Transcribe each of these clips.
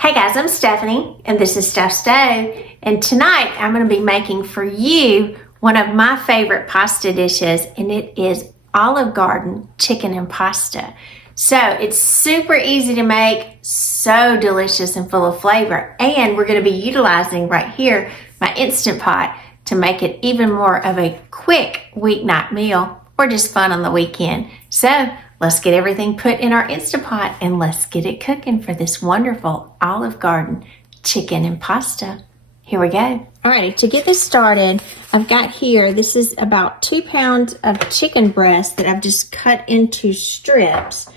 Hey guys, I'm Stephanie and this is Steph Stove, and tonight I'm going to be making for you one of my favorite pasta dishes, and it is Olive Garden chicken and pasta. So it's super easy to make, so delicious and full of flavor, and we're going to be utilizing right here my Instant Pot to make it even more of a quick weeknight meal or just fun on the weekend. So let's get everything put in our Instant Pot and let's get it cooking for this wonderful Olive Garden chicken and pasta. Here we go. Alrighty, to get this started, I've got here, this is about 2 pounds of chicken breast that I've just cut into strips.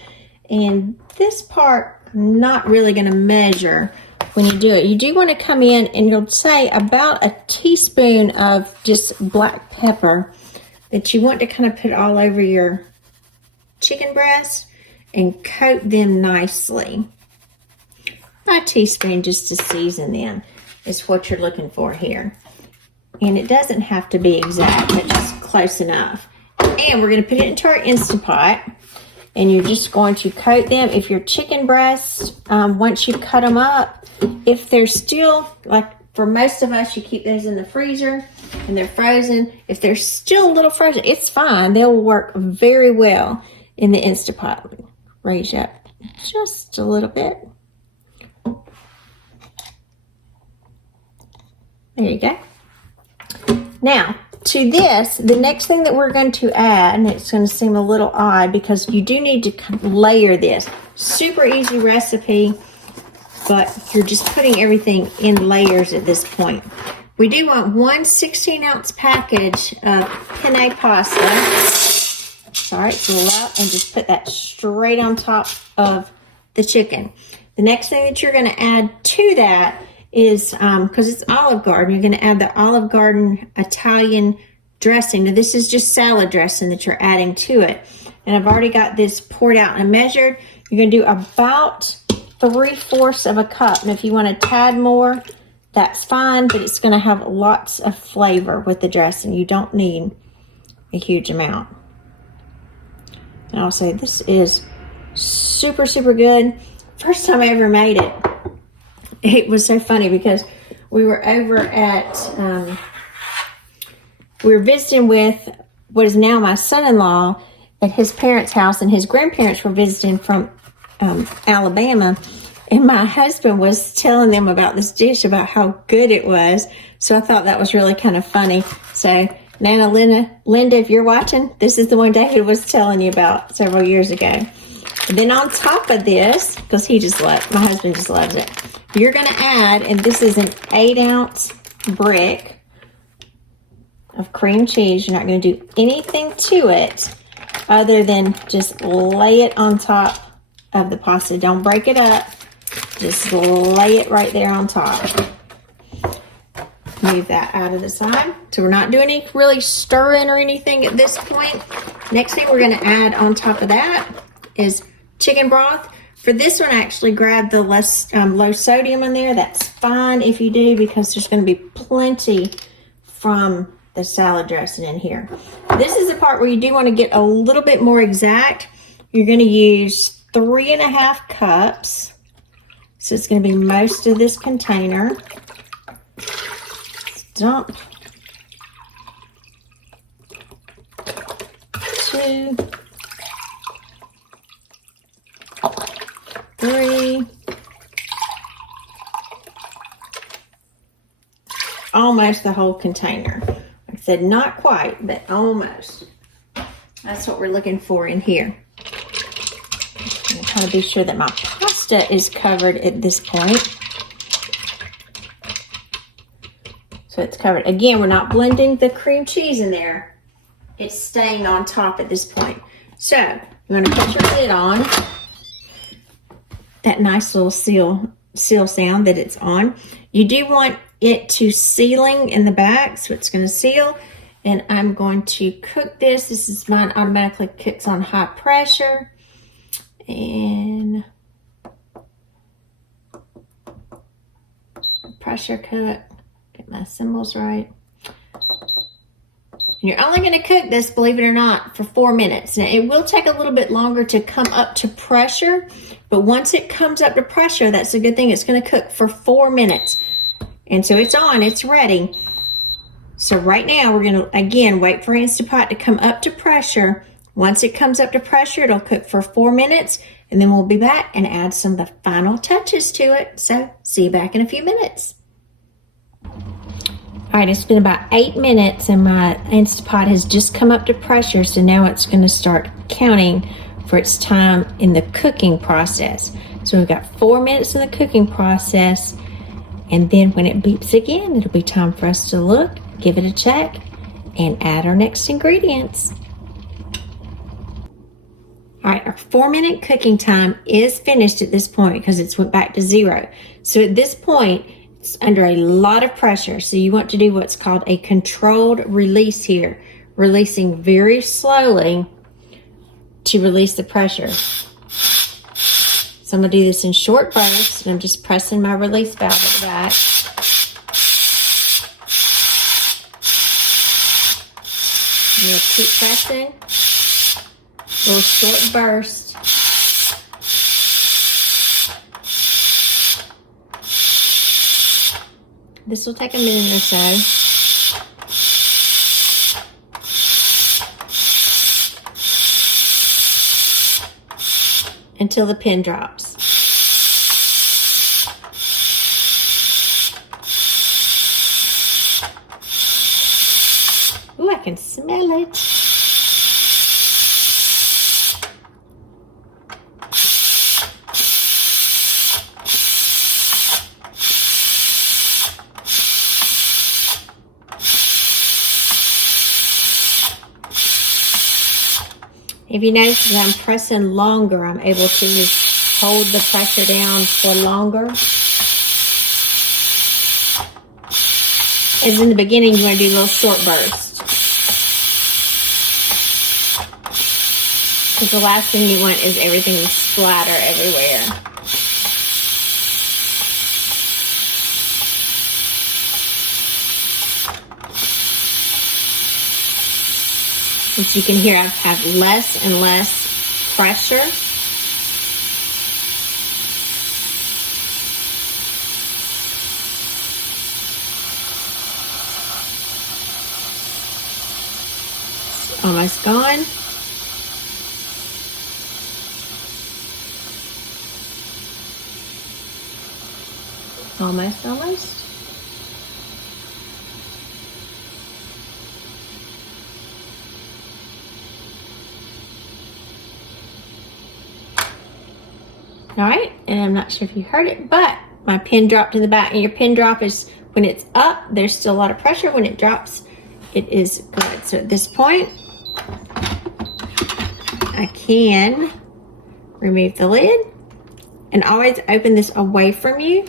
And this part, not really going to measure when you do it. You do want to come in and you'll say about a teaspoon of just black pepper that you want to kind of put all over your chicken breast and coat them nicely. A teaspoon just to season them is what you're looking for here. And it doesn't have to be exact, but just close enough. And we're going to put it into our Instant Pot. And you're just going to coat them. If your chicken breasts, once you cut them up, if they're still, like for most of us, you keep those in the freezer and they're frozen. If they're still a little frozen, it's fine. They'll work very well in the Instant Pot. Raise up just a little bit. There you go. Now, to this, the next thing that we're going to add, and it's going to seem a little odd because you do need to layer this. Super easy recipe, but you're just putting everything in layers at this point. We do want one 16-ounce package of penne pasta. Sorry, it's a little out, and just put that straight on top of the chicken. The next thing that you're going to add to that is, because it's Olive Garden, you're going to add the Olive Garden Italian dressing. Now this is just salad dressing that you're adding to it. And I've already got this poured out and measured. You're going to do about 3/4 of a cup. And if you want a tad more, that's fine, but it's going to have lots of flavor with the dressing. You don't need a huge amount. And I'll say this is super, super good. First time I ever made it. It was so funny because we were over at, we were visiting with what is now my son-in-law at his parents' house, and his grandparents were visiting from Alabama. And my husband was telling them about this dish, about how good it was. So I thought that was really kind of funny. So Nana Linda, if you're watching, this is the one David was telling you about several years ago. And then on top of this, because my husband just loves it, you're going to add, and this is an 8-ounce brick of cream cheese. You're not going to do anything to it other than just lay it on top of the pasta. Don't break it up. Just lay it right there on top. Move that out of the side. So we're not doing any really stirring or anything at this point. Next thing we're going to add on top of that is chicken broth. For this one, I actually grabbed the less low sodium in there. That's fine if you do, because there's going to be plenty from the salad dressing in here. This is the part where you do want to get a little bit more exact. You're going to use 3.5 cups. So it's going to be most of this container. Dump 2, 3, almost the whole container. Like I said, not quite, but almost. That's what we're looking for in here. I'm trying to be sure that my pasta is covered at this point. So it's covered. Again, we're not blending the cream cheese in there. It's staying on top at this point. So you're going to put your lid on. That nice little seal sound that it's on. You do want it to sealing in the back, so it's going to seal. And I'm going to cook this. This is mine automatically cooks on high pressure. And pressure cook. Get my symbols right. And you're only going to cook this, believe it or not, for 4 minutes. Now, it will take a little bit longer to come up to pressure, but once it comes up to pressure, that's a good thing. It's going to cook for 4 minutes. And so it's on, it's ready. So right now, we're going to, again, wait for Instant Pot to come up to pressure. Once it comes up to pressure, it'll cook for 4 minutes, and then we'll be back and add some of the final touches to it. So see you back in a few minutes. All right, it's been about 8 minutes and my Instant Pot has just come up to pressure, so now it's going to start counting for its time in the cooking process. So we've got 4 minutes in the cooking process, and then when it beeps again, it'll be time for us to look, give it a check, and add our next ingredients. All right, our 4-minute cooking time is finished at this point because it's went back to 0. So at this point, it's under a lot of pressure, so you want to do what's called a controlled release here, releasing very slowly to release the pressure. So I'm going to do this in short bursts, and I'm just pressing my release valve at the back. I'm going to keep pressing, little short burst. This will take a minute or so. Until the pin drops. Ooh, I can smell it. If you notice that I'm pressing longer, I'm able to hold the pressure down for longer. As in the beginning, you want to do little short bursts. Because the last thing you want is everything to splatter everywhere. As you can hear, I have less and less pressure. It's almost gone. Almost. All right, and I'm not sure if you heard it, but my pin dropped in the back, and your pin drop is when it's up, there's still a lot of pressure. When it drops, it is good. So at this point, I can remove the lid and always open this away from you.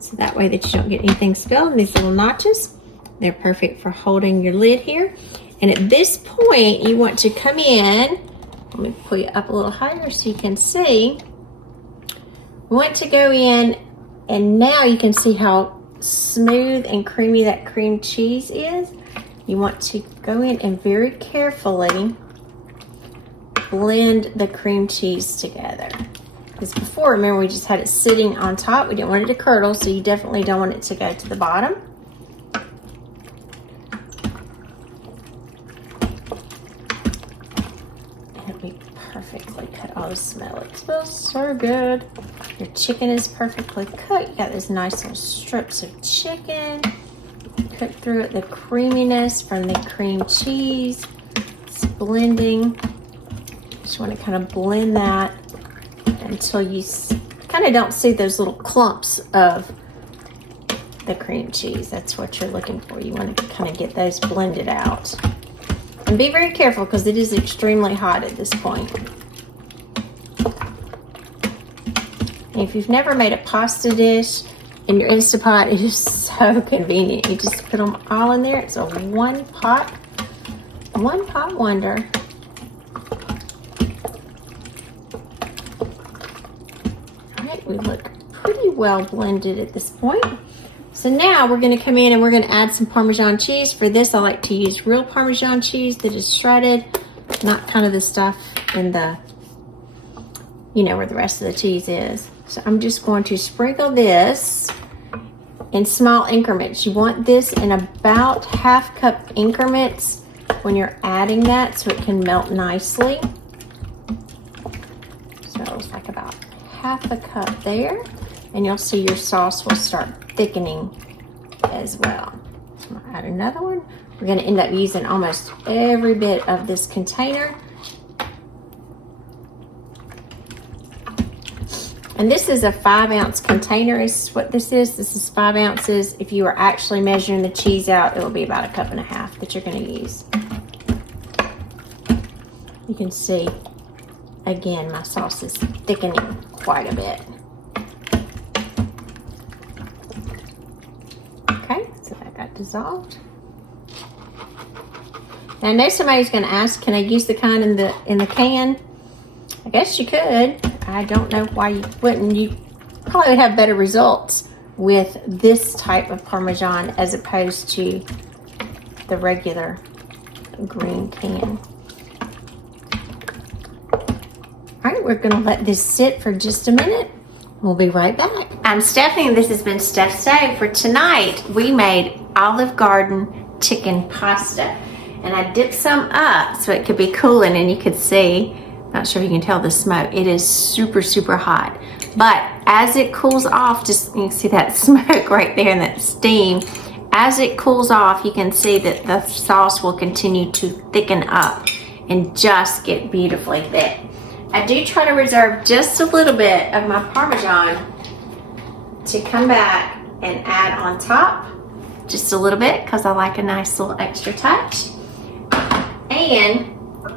So that way that you don't get anything spilled. And these little notches, they're perfect for holding your lid here. And at this point, you want to come in. Let me pull you up a little higher so you can see. We want to go in, and now you can see how smooth and creamy that cream cheese is. You want to go in and very carefully blend the cream cheese together. Because before, remember, we just had it sitting on top. We didn't want it to curdle, so you definitely don't want it to go to the bottom. Perfectly cut. Oh, smell it. It smells so good. Your chicken is perfectly cooked. You got these nice little strips of chicken. Cook through it the creaminess from the cream cheese. It's blending. Just want to kind of blend that until you kind of don't see those little clumps of the cream cheese. That's what you're looking for. You want to kind of get those blended out. And be very careful because it is extremely hot at this point. And if you've never made a pasta dish in your Instant Pot, it is so convenient. You just put them all in there. It's a one pot wonder. All right, we look pretty well blended at this point. So now we're going to come in and we're going to add some Parmesan cheese. For this, I like to use real Parmesan cheese that is shredded, not kind of the stuff in the, you know, where the rest of the cheese is. So I'm just going to sprinkle this in small increments. You want this in about half cup increments when you're adding that so it can melt nicely. So it's like about half a cup there, and you'll see your sauce will start thickening as well. So I'm gonna add another one. We're gonna end up using almost every bit of this container. And this is a 5-ounce container is what this is. This is 5 ounces. If you are actually measuring the cheese out, it will be about 1.5 cups that you're going to use. You can see, again, my sauce is thickening quite a bit. Okay, so that got dissolved. Now I know somebody's going to ask, can I use the kind in the can? I guess you could. I don't know why you wouldn't. You probably would have better results with this type of Parmesan as opposed to the regular green can. All right, we're gonna let this sit for just a minute. We'll be right back. I'm Stephanie and this has been Steph Stove. For tonight, we made Olive Garden chicken pasta. And I dipped some up so it could be cooling and you could see. Not sure if you can tell the smoke. It is super, super hot. But as it cools off, just you can see that smoke right there and that steam. As it cools off, you can see that the sauce will continue to thicken up and just get beautifully thick. I do try to reserve just a little bit of my Parmesan to come back and add on top. Just a little bit because I like a nice little extra touch. And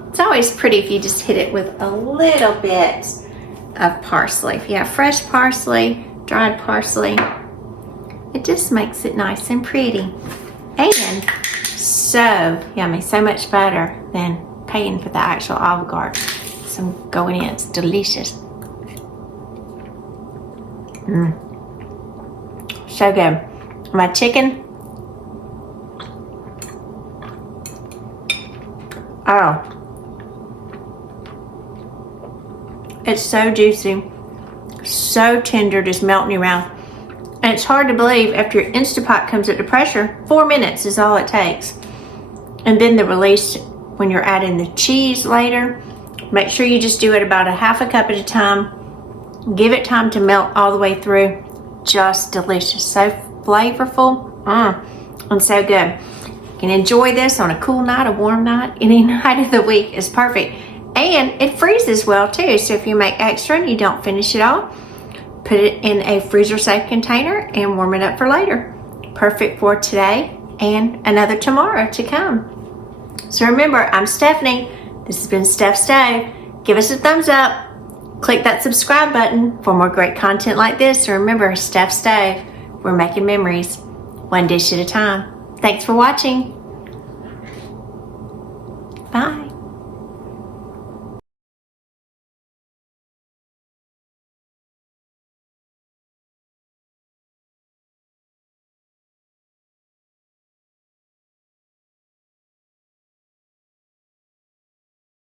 it's always pretty if you just hit it with a little bit of parsley. If you have fresh parsley, dried parsley, it just makes it nice and pretty. And so yummy, so much better than paying for the actual Olive Garden. So I'm going in, it's delicious. So good. My chicken, oh. It's so juicy, so tender, just melting in your mouth. And it's hard to believe after your Instapot comes up to pressure, 4 minutes is all it takes. And then the release when you're adding the cheese later, make sure you just do it about 1/2 cup at a time. Give it time to melt all the way through. Just delicious, so flavorful, and so good. You can enjoy this on a cool night, a warm night, any night of the week is perfect. And it freezes well too, so if you make extra and you don't finish it all, put it in a freezer safe container and warm it up for later. Perfect for today and another tomorrow to come. So remember, I'm Stephanie. This has been Steph Stove. Give us a thumbs up. Click that subscribe button for more great content like this. And remember, Steph Stove, we're making memories one dish at a time. Thanks for watching.